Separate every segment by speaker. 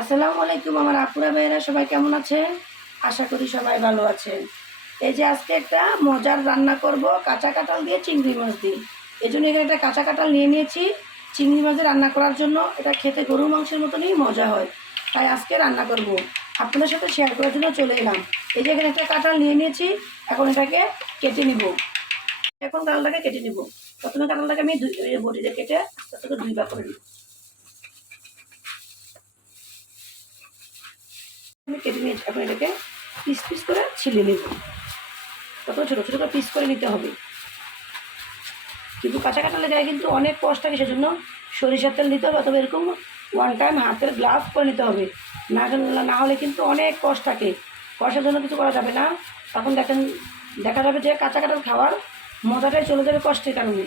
Speaker 1: আসসালামু আলাইকুম আমার আপুরা ভাইয়েরা, সবাই কেমন আছেন? আশা করি সবাই ভালো আছেন। এই যে আজকে একটা মজার রান্না করব, কাঁচা কাঁঠাল দিয়ে চিংড়ি মাছ দিয়ে। এই জন্য এখানে একটা কাঁচা কাঁঠাল নিয়ে নিয়েছি। চিংড়ি মাছের রান্না করার জন্য এটা খেতে গরু মাংসের মতনই মজা হয়। তাই আজকে রান্না করব। আপনাদের সাথে শেয়ার করার জন্য চলে এলাম। এই যে এখানে একটা কাঁঠাল নিয়ে নিয়েছি, এখন এটাকে কেটে নিব। এখন কাঁঠালটাকে কেটে নিব। প্রথমে কাঁঠালটাকে আমি দুই বটিতে কেটে আস্তে আস্তে দুই ভাগ করে নিব। আমি কেটে নিয়েছি। এখন এটাকে পিস পিস করে ছিলে নেব। কত ছোটো ছোটো করে পিস করে নিতে হবে। কিন্তু কাঁচা কাঁঠালে গায়ে কিন্তু অনেক কষ্ট থাকে, সেজন্য সরিষার তেল নিতে হবে অথবা এরকম ওয়ান টাইম হাতের গ্লাভস করে নিতে হবে। না না হলে কিন্তু অনেক কষ্ট থাকে। কষার জন্য কিছু করা যাবে না। তখন দেখেন, দেখা যাবে যে কাঁচা কাঁঠাল খাওয়ার মজাটাই চলে যাবে কষ্টের কারণে।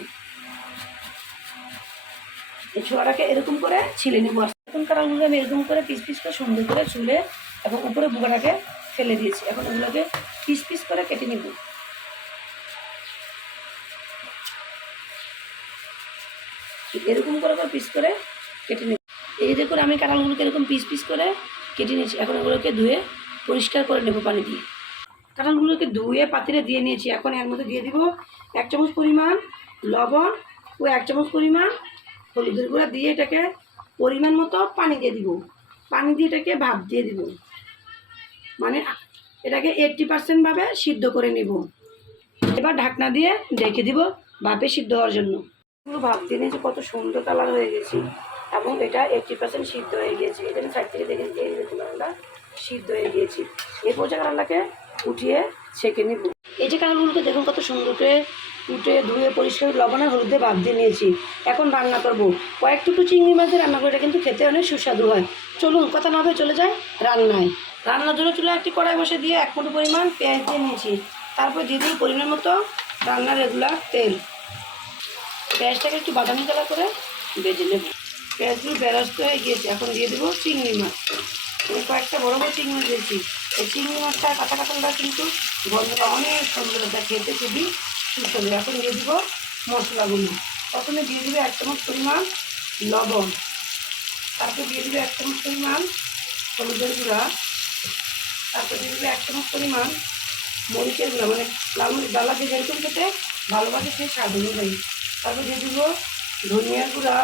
Speaker 1: এই ছোয়াটাকে এরকম করে ছিলে নেব। এখন কাঁঠালগুলো আমি এরকম করে পিস পিস করে সুন্দর করে চুলে এবং উপরে বুকাটাকে ফেলে দিয়েছি। এখন এগুলোকে পিস পিস করে কেটে নিব। এরকম করে করে পিস করে কেটে নিব। এই দেখুন, আমি কাঁঠালগুলোকে এরকম পিস পিস করে কেটে নিয়েছি। এখন এগুলোকে ধুয়ে পরিষ্কার করে নেব পানি দিয়ে। কাঁঠালগুলোকে ধুয়ে পাতিলে দিয়ে নিয়েছি। এখন এর মধ্যে দিয়ে দিব এক চামচ পরিমাণ লবণ ও এক চামচ পরিমাণ হলুদের গুঁড়া দিয়ে এটাকে পরিমাণ মতো পানি দিয়ে দিব। পানি দিয়ে এটাকে ভাপ দিয়ে দিব। মানে এটাকে এইট্টি পার্সেন্টভাবে সিদ্ধ করে নিব। এবার ঢাকনা দিয়ে ঢেকে দিব ভাপে সিদ্ধ হওয়ার জন্য। ভাপ দিয়ে নিয়েছে, কত সুন্দর কালার হয়ে গেছে। এবং এটা এইট্টি পার্সেন্ট সিদ্ধ হয়ে গিয়েছে। এখানে সাইড থেকে দেখে আমরা সিদ্ধ হয়ে গিয়েছি। এই পর্যায়ে কালারটাকে উঠিয়ে ছেঁকে নিব। এই যে কালারগুলোকে দেখুন কত সুন্দর করে উঠে ধুয়ে, পরিষ্কার করে লবণের হলুদ ভাপ দিয়ে নিয়েছি। এখন রান্না করব। কয়েক টুকরো চিংড়ি মাছের রান্না করে এটা কিন্তু খেতে অনেক সুস্বাদু হয়। চলুন, কথা না হবে চলে যায় রান্নায়। রান্নার জন্য চুলে একটি কড়াই বসে দিয়ে এক মুঠো পরিমাণ পেঁয়াজ দিয়ে নিয়েছি। তারপর দিয়ে দিই পরিমাণ মতো রান্নার রেগুলার তেল। পেঁয়াজটাকে একটু বাদামি কালার করে ভেজে নেব। পেঁয়াজগুলো বেরাস্ত হয়ে গিয়েছে, এখন দিয়ে দেবো চিংড়ি মাছ। আমি কয়েকটা বড় বড় চিংড়ি দিয়েছি। এই চিংড়ি মাছটা কাঁচা কাঁচাটা কিন্তু গন্ধটা অনেক সুন্দর এটা খেতে খুবই সুস্বাদু। এখন দিয়ে দেবো মশলাগুলো। প্রথমে দিয়ে দেবে এক চামচ পরিমাণ লবণ। তারপর দিয়ে দিবে এক চামচ পরিমাণ হলুদের গুঁড়া। তারপর দিয়ে এক চামচ পরিমাণ মরিচের গুঁড়া মানে লাল মরিচ, ডালা দিয়ে যেরকম খেতে ভালোবাসে সেই স্বাদ অনুযায়ী। তারপর দিয়ে দিব ধনিয়ার গুঁড়া,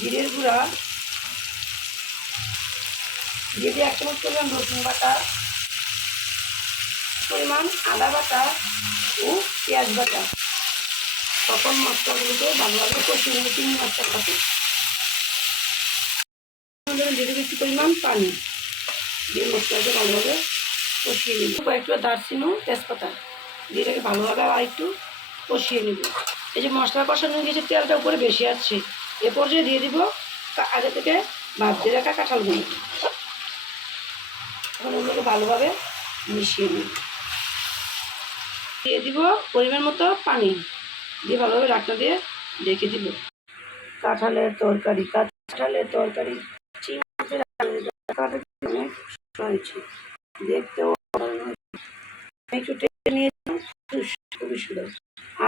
Speaker 1: জিরের গুঁড়া। দিয়ে এক চামচ পরিমাণ রসুন বাটা, পরিমাণ আদা বাটা ও পেঁয়াজ বাটা। তখন মশলাগুলোকে ভালোভাবে কষিয়ে নেবে তিন দেবে একটু পরিমাণ পানি। দিয়ে মশলাকে ভালোভাবে কষিয়ে নেব। কয়েকটা দারচিনি তেজপাতা দিয়ে এটাকে ভালোভাবে আর একটু কষিয়ে নেব। এই যে মশলা কষানো হয়ে গেছে তেলটা উপরে বেশি আসছে এ পর্যায়ে দিয়ে দিব আগে থেকে ভাত দিয়ে রাখা কাঁঠালগুলো এখন ওগুলোকে ভালোভাবে মিশিয়ে নিই দিয়ে দিব পরিমাণ মতো পানি দিয়ে ভালোভাবে রাখনা দিয়ে রেখে দিব। কাঁঠালের তরকারি কাঁঠালের তরকারি চিংড়ি মাছের তরকারি অনেক সুস্বাদু হয়েছে দেখতেও একটু টেনে নিয়েছি খুবই সুন্দর।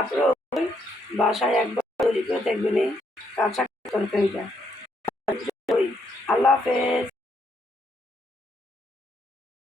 Speaker 1: আপনারা ওই বাসায় একবার তৈরি করে দেখবেন এই কাঁচা তরকারিটা। আল্লাহ হাফেজ।